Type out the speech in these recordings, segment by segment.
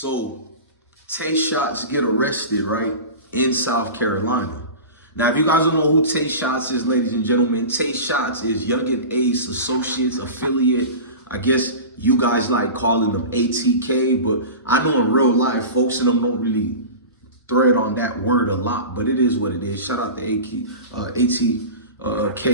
So, TAY Shotzz get arrested, right, in South Carolina. Now, if you guys don't know who TAY Shotzz is, ladies and gentlemen, TAY Shotzz is Yungeen's associates, affiliate. I guess you guys like calling them ATK, but I know in real life, folks in them don't really thread on that word a lot, but it is what it is. Shout out to ATK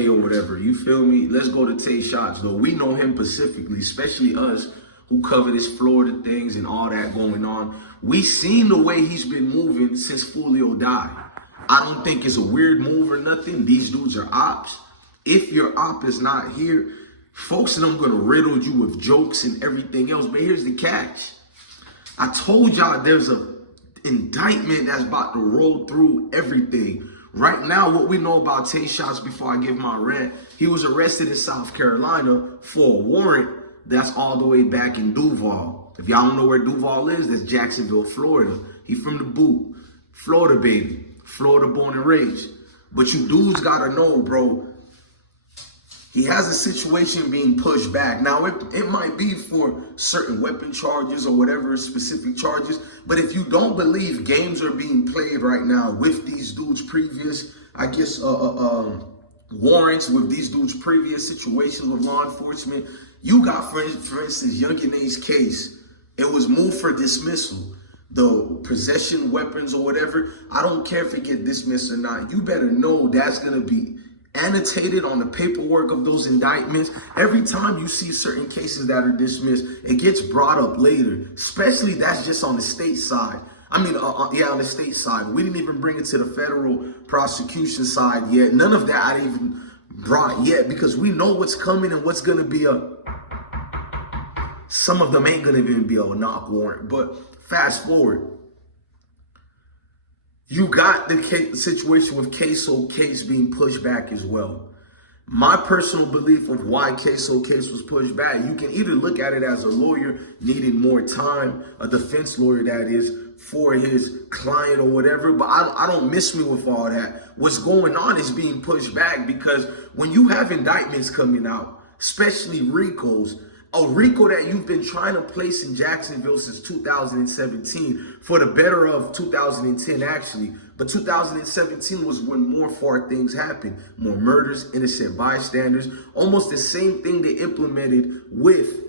or whatever. You feel me? Let's go to TAY Shotzz, though. We know him specifically, especially us who cover this Florida things and all that going on. We seen the way he's been moving since Foolio died. I don't think it's a weird move or nothing. These dudes are ops. If your op is not here, folks and I'm gonna riddle you with jokes and everything else. But here's the catch. I told y'all there's a indictment that's about to roll through everything. Right now, what we know about TAY Shotzz, before I give my rant, he was arrested in South Carolina for a warrant that's all the way back in Duval. If y'all don't know where Duval is, that's Jacksonville, Florida. He from the boot. Florida, baby. Florida born and raised. But you dudes gotta know, bro, he has a situation being pushed back. Now, it might be for certain weapon charges or whatever specific charges, but if you don't believe games are being played right now with these dudes' previous, I guess, warrants, with these dudes' previous situations with law enforcement, you got, for instance, Yungeen's case. It was moved for dismissal. The possession weapons or whatever, I don't care if it get dismissed or not. You better know that's going to be annotated on the paperwork of those indictments. Every time you see certain cases that are dismissed, it gets brought up later. Especially that's just on the state side. I mean, on the state side. We didn't even bring it to the federal prosecution side yet. None of that I didn't even brought yet, because we know what's coming and what's going to be some of them ain't going to even be a knock warrant. But fast forward. You got the situation with Queso case being pushed back as well. My personal belief of why Queso case was pushed back, you can either look at it as a lawyer needing more time, a defense lawyer that is, for his client or whatever, but I don't miss me with all that. What's going on is being pushed back because when you have indictments coming out, especially Rico's, a Rico that you've been trying to place in Jacksonville since 2017, for the better of 2010 actually. But 2017 was when more far things happened. More murders, innocent bystanders, almost the same thing they implemented with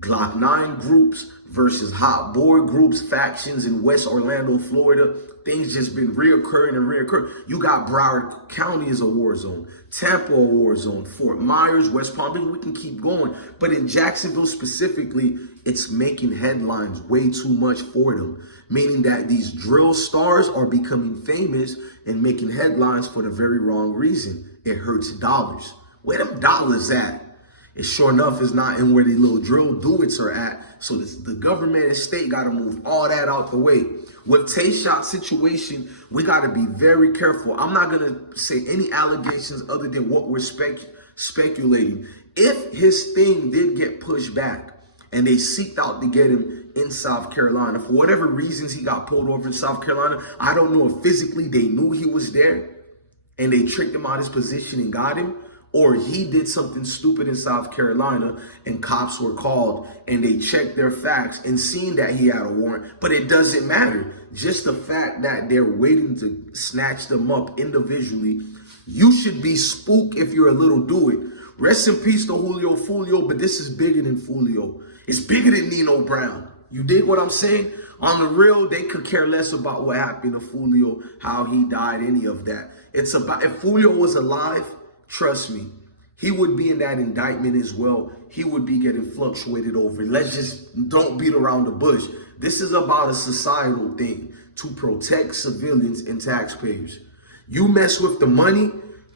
Glock 9 groups versus hot board groups, factions in West Orlando, Florida. Things just been reoccurring and reoccurring. You got Broward County as a war zone, Tampa a war zone, Fort Myers, West Palm Beach, we can keep going. But in Jacksonville specifically, it's making headlines way too much for them. Meaning that these drill stars are becoming famous and making headlines for the very wrong reason. It hurts dollars. Where them dollars at? It sure enough is not in where the little drill duets are at. So the government and state got to move all that out the way. With TAY Shotzz situation, we got to be very careful. I'm not going to say any allegations other than what we're speculating. If his thing did get pushed back and they seeked out to get him in South Carolina, for whatever reasons he got pulled over in South Carolina, I don't know if physically they knew he was there and they tricked him out of his position and got him, or he did something stupid in South Carolina and cops were called and they checked their facts and seen that he had a warrant. But it doesn't matter. Just the fact that they're waiting to snatch them up individually, you should be spooked if you're a little dude. Rest in peace to Julio, Foolio, but this is bigger than Foolio. It's bigger than Nino Brown. You dig what I'm saying? On the real, they could care less about what happened to Foolio, how he died, any of that. It's about, if Foolio was alive, trust me, he would be in that indictment as well. He would be getting fluctuated over. Let's just don't beat around the bush. This is about a societal thing to protect civilians and taxpayers. You mess with the money,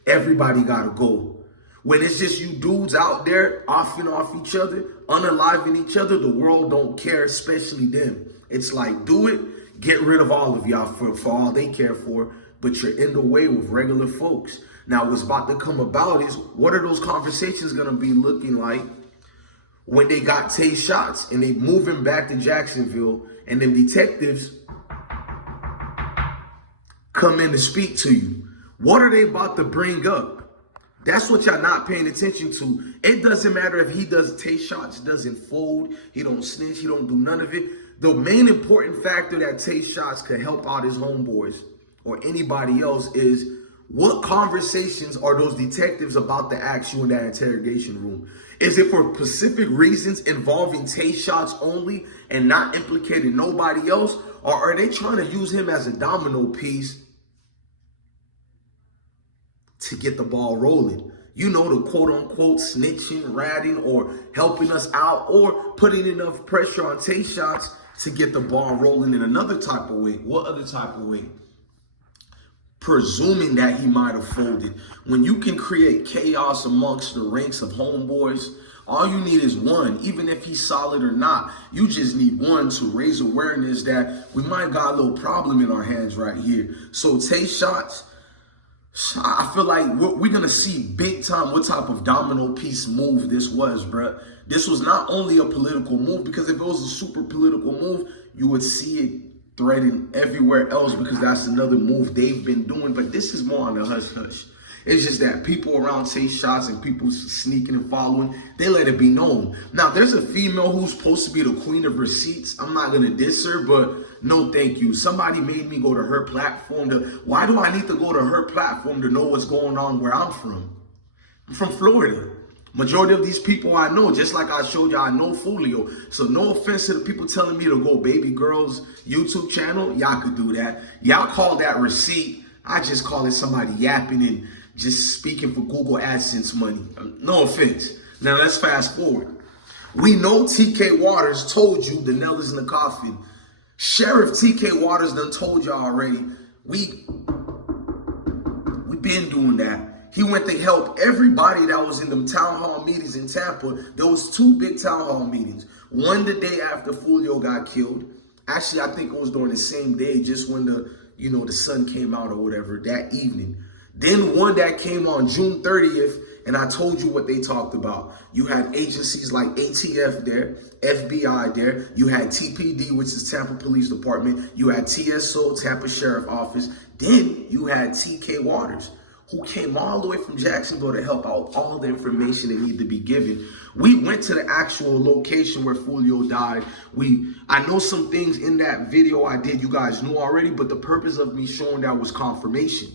everybody gotta go. When it's just you dudes out there offing off each other, unaliving each other, the world don't care, especially them. It's like, do it, get rid of all of y'all for all they care for, but you're in the way with regular folks. Now, what's about to come about is, what are those conversations going to be looking like when they got TAY Shotzz and they move him back to Jacksonville and then detectives come in to speak to you? What are they about to bring up? That's what y'all not paying attention to. It doesn't matter if he does, TAY Shotzz doesn't fold, he don't snitch, he don't do none of it. The main important factor that TAY Shotzz could help out his homeboys or anybody else is what conversations are those detectives about to ask you in that interrogation room? Is it for specific reasons involving TAY Shotzz only and not implicating nobody else? Or are they trying to use him as a domino piece to get the ball rolling? You know, the quote unquote snitching, ratting, or helping us out, or putting enough pressure on TAY Shotzz to get the ball rolling in another type of way. What other type of way? Presuming that he might have folded. When you can create chaos amongst the ranks of homeboys, all you need is one. Even if he's solid or not, you just need one to raise awareness that we might got a little problem in our hands right here. So TAY Shotzz, I feel like we're going to see big time what type of domino piece move this was, bruh. This was not only a political move, because if it was a super political move, you would see it threading everywhere else, because that's another move they've been doing. But this is more on the hush-hush. It's just that people around TAY Shotzz and people sneaking and following, they let it be known. Now, there's a female who's supposed to be the queen of receipts. I'm not going to diss her, but no thank you. Somebody made me go to her platform. Why do I need to go to her platform to know what's going on where I'm from? I'm from Florida. Majority of these people I know, just like I showed you, I know Foolio. So no offense to the people telling me to go baby girl's YouTube channel. Y'all could do that. Y'all call that receipt. I just call it somebody yapping and just speaking for Google AdSense money. No offense. Now let's fast forward. We know TK Waters told you the nail is in the coffin. Sheriff TK Waters done told y'all already. We been doing that. He went to help everybody that was in them town hall meetings in Tampa. There was 2 big town hall meetings. One the day after Julio got killed. Actually, I think it was during the same day, just when the sun came out or whatever, that evening. Then one that came on June 30th, and I told you what they talked about. You had agencies like ATF there, FBI there. You had TPD, which is Tampa Police Department. You had TSO, Tampa Sheriff Office. Then you had TK Waters, who came all the way from Jacksonville to help out all the information that needed to be given. We went to the actual location where Julio died. I know some things in that video I did you guys knew already, but the purpose of me showing that was confirmation.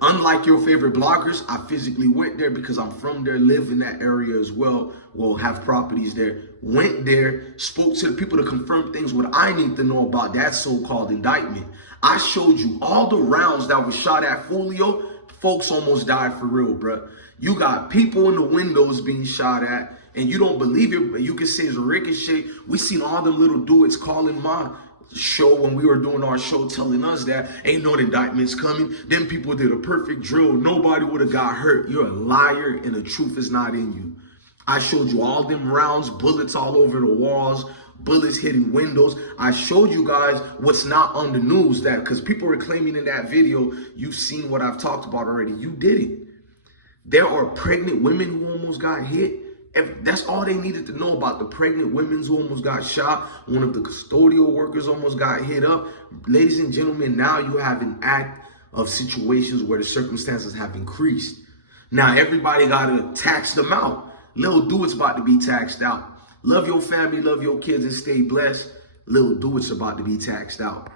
Unlike your favorite bloggers, I physically went there because I'm from there, live in that area as well. Well, have properties there. Went there, spoke to the people to confirm things what I need to know about that so-called indictment. I showed you all the rounds that was shot at Foolio. Folks almost died for real, bruh. You got people in the windows being shot at, and you don't believe it, but you can say it's ricochet. We seen all the little dudes calling my show when we were doing our show, telling us that ain't no indictments coming. Then people did a perfect drill. Nobody would have got hurt. You're a liar, and the truth is not in you. I showed you all them rounds, bullets all over the walls, bullets hitting windows. I showed you guys what's not on the news, that because people were claiming in that video, you've seen what I've talked about already. You didn't. There are pregnant women who almost got hit. That's all they needed to know about the pregnant women who almost got shot. One of the custodial workers almost got hit up. Ladies and gentlemen, now you have an act of situations where the circumstances have increased. Now everybody got to tax them out. Little dude's about to be taxed out. Love your family, love your kids, and stay blessed. Little dude's about to be taxed out.